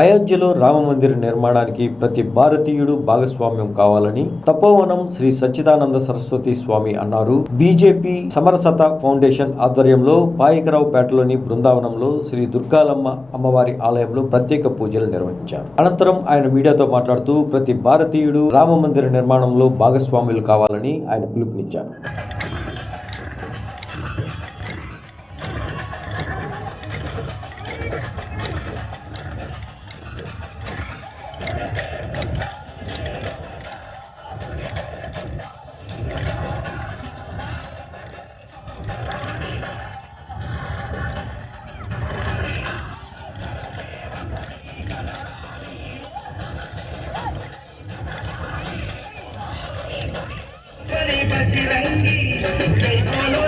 అయోధ్యలో రామమందిర నిర్మాణానికి ప్రతి భారతీయుడు భాగస్వామ్యం కావాలని తపోవనం శ్రీ సచ్చిదానంద సరస్వతి స్వామి అన్నారు. బీజేపీ సమరసత ఫౌండేషన్ ఆధ్వర్యంలో పాయకరావుపేటలోని బృందావనంలో శ్రీ దుర్గాలమ్మ అమ్మవారి ఆలయంలో ప్రత్యేక పూజలు నిర్వహించారు. అనంతరం ఆయన మీడియాతో మాట్లాడుతూ ప్రతి భారతీయుడు రామమందిర నిర్మాణంలో భాగస్వాములు కావాలని ఆయన పిలుపునిచ్చారు. Aceptémoslo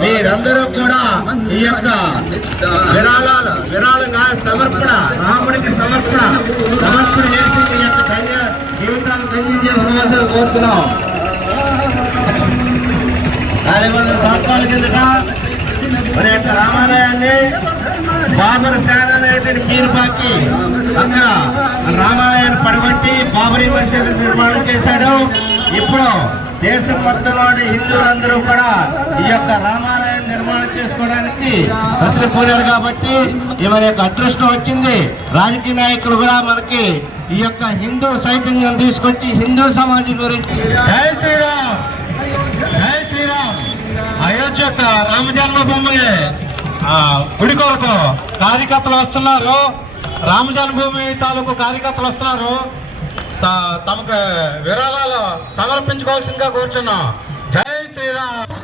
మీరందరూ కూడా ఈ యొక్క విరాళాలు విరాళంగా సమర్పణ రాముడికి సమర్పణ సమర్పణ చేసి మీ యొక్క ధన్య జీవితాలు ధన్యం చేసుకోవాల్సి కోరుతున్నాం. నాలుగు వందల సంవత్సరాల కిందట మన యొక్క రామాలయాన్ని బాబర్ సేన అనేటువంటి మీరుబాకి అక్కడ రామాలయాన్ని పడగొట్టి బాబరీ మసీదు నిర్మాణం చేశాడు. ఇప్పుడు దేశం మొత్తంలోని హిందువులందరూ కూడా ఈ యొక్క రామాలయం నిర్మాణం చేసుకోవడానికి పోయారు కాబట్టి ఈ మన యొక్క అదృష్టం వచ్చింది. రాజకీయ నాయకులు కూడా మనకి ఈ యొక్క హిందూ చైతన్యం తీసుకొచ్చి హిందూ సమాజం గురించి జై శ్రీరామ్! జై శ్రీరామ్! అయోధ్య యొక్క రామ జన్మభూమి గుడి కొరకు కార్యకర్తలు వస్తున్నారు. రామ జన్మభూమి తాలూకు కార్యకర్తలు వస్తున్నారు. తమకు విరాళాలు సమర్పించుకోవాల్సిందిగా కూర్చున్నాం. జై శ్రీరామ్.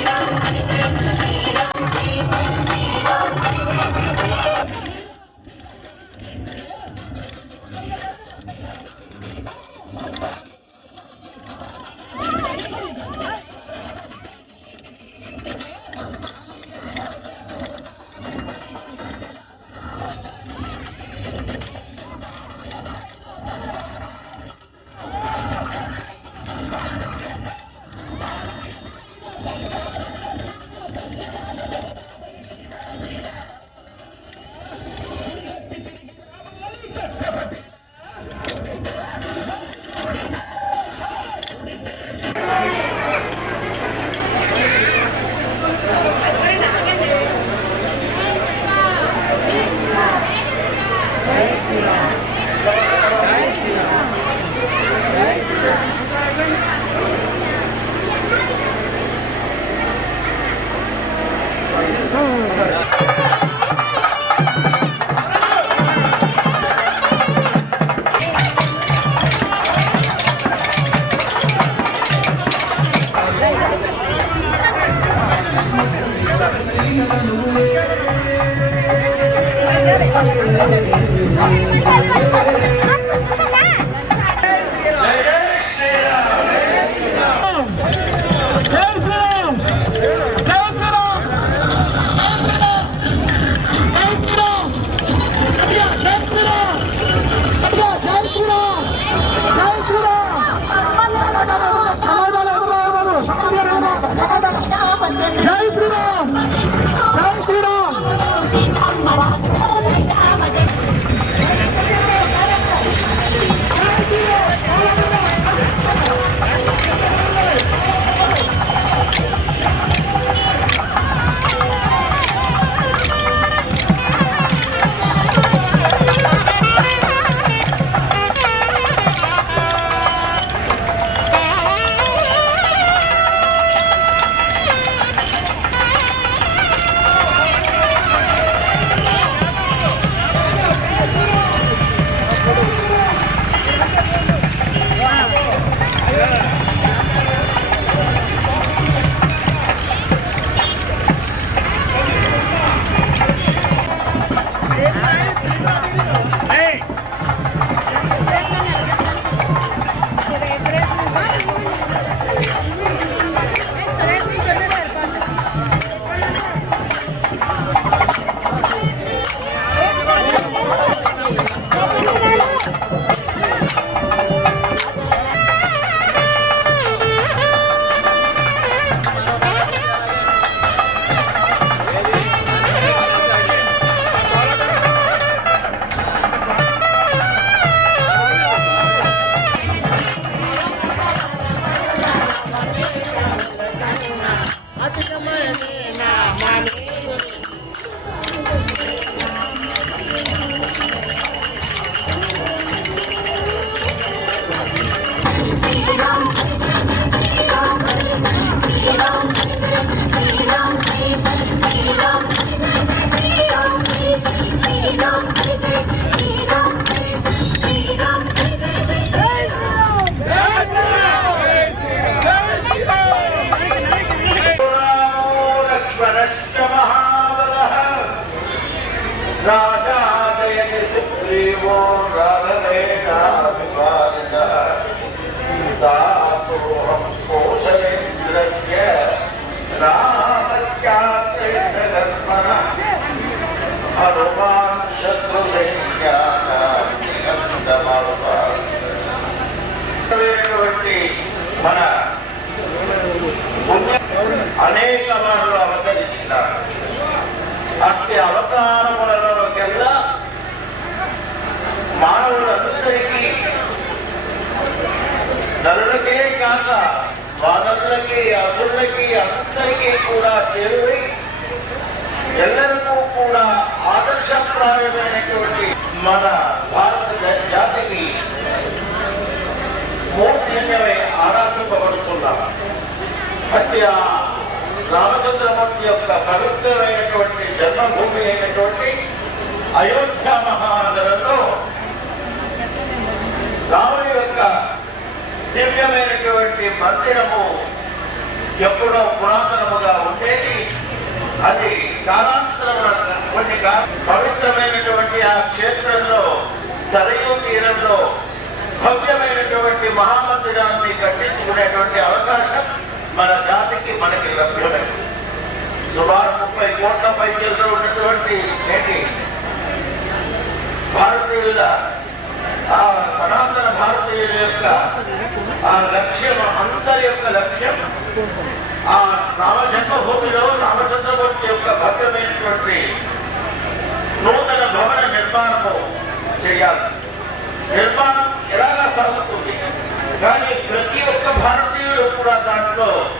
జై రాజాదయతి సుగ్రీవో రాఘవేణాభిమానినः దాసోహం కోశలేంద్రస్య రామత్యాత్రేణగర్మణः హనుమాన్ శత్రుసైన్యాన్ని మన పుణ్య అనేక మార్లు అవతరించినారు అట్టి అవతారములలోకెల్లా మానవులందరికీ నరులకే కాక వానరులకి అసురులకి అందరికీ కూడా చేరువై ఎల్లరికూ కూడా ఆదర్శప్రాయమైనటువంటి మన భారత జాతికి మూర్ధన్యమై ఆరాధింపబడుతున్నాం అంటే ఆ రామచంద్రమూర్తి యొక్క పవిత్ర జన్మభూమి అయినటువంటి అయోధ్య మహానగరంలో రాముని యొక్క దివ్యమైనటువంటి మందిరము ఎప్పుడో పురాతనముగా ఉండేది. అది కాలాంతరమున కొన్ని పవిత్రమైనటువంటి ఆ క్షేత్రంలో సరయూ తీరంలో భవ్యమైనటువంటి మహామందిరాన్ని కట్టించుకునేటువంటి అవకాశం మన జాతికి మనకి లభ్యమైంది. సుమారు ముప్పై కోట్ల పైచల్లో ఉన్నటువంటి నేటి భారతీయుల ఆ సనాతన భారతీయుల యొక్క ఆ లక్ష్యం అందరి యొక్క లక్ష్యం ఆ రామ జన్మభూమిలో రామచంద్రమూర్తి యొక్క భవ్యమైనటువంటి నూతన భవన నిర్మాణము చేయాలి. నిర్మాణం ఎలాగా సాగుతుంది? కానీ ప్రతి ఒక్క భారతీయుడు కూడా దాంట్లో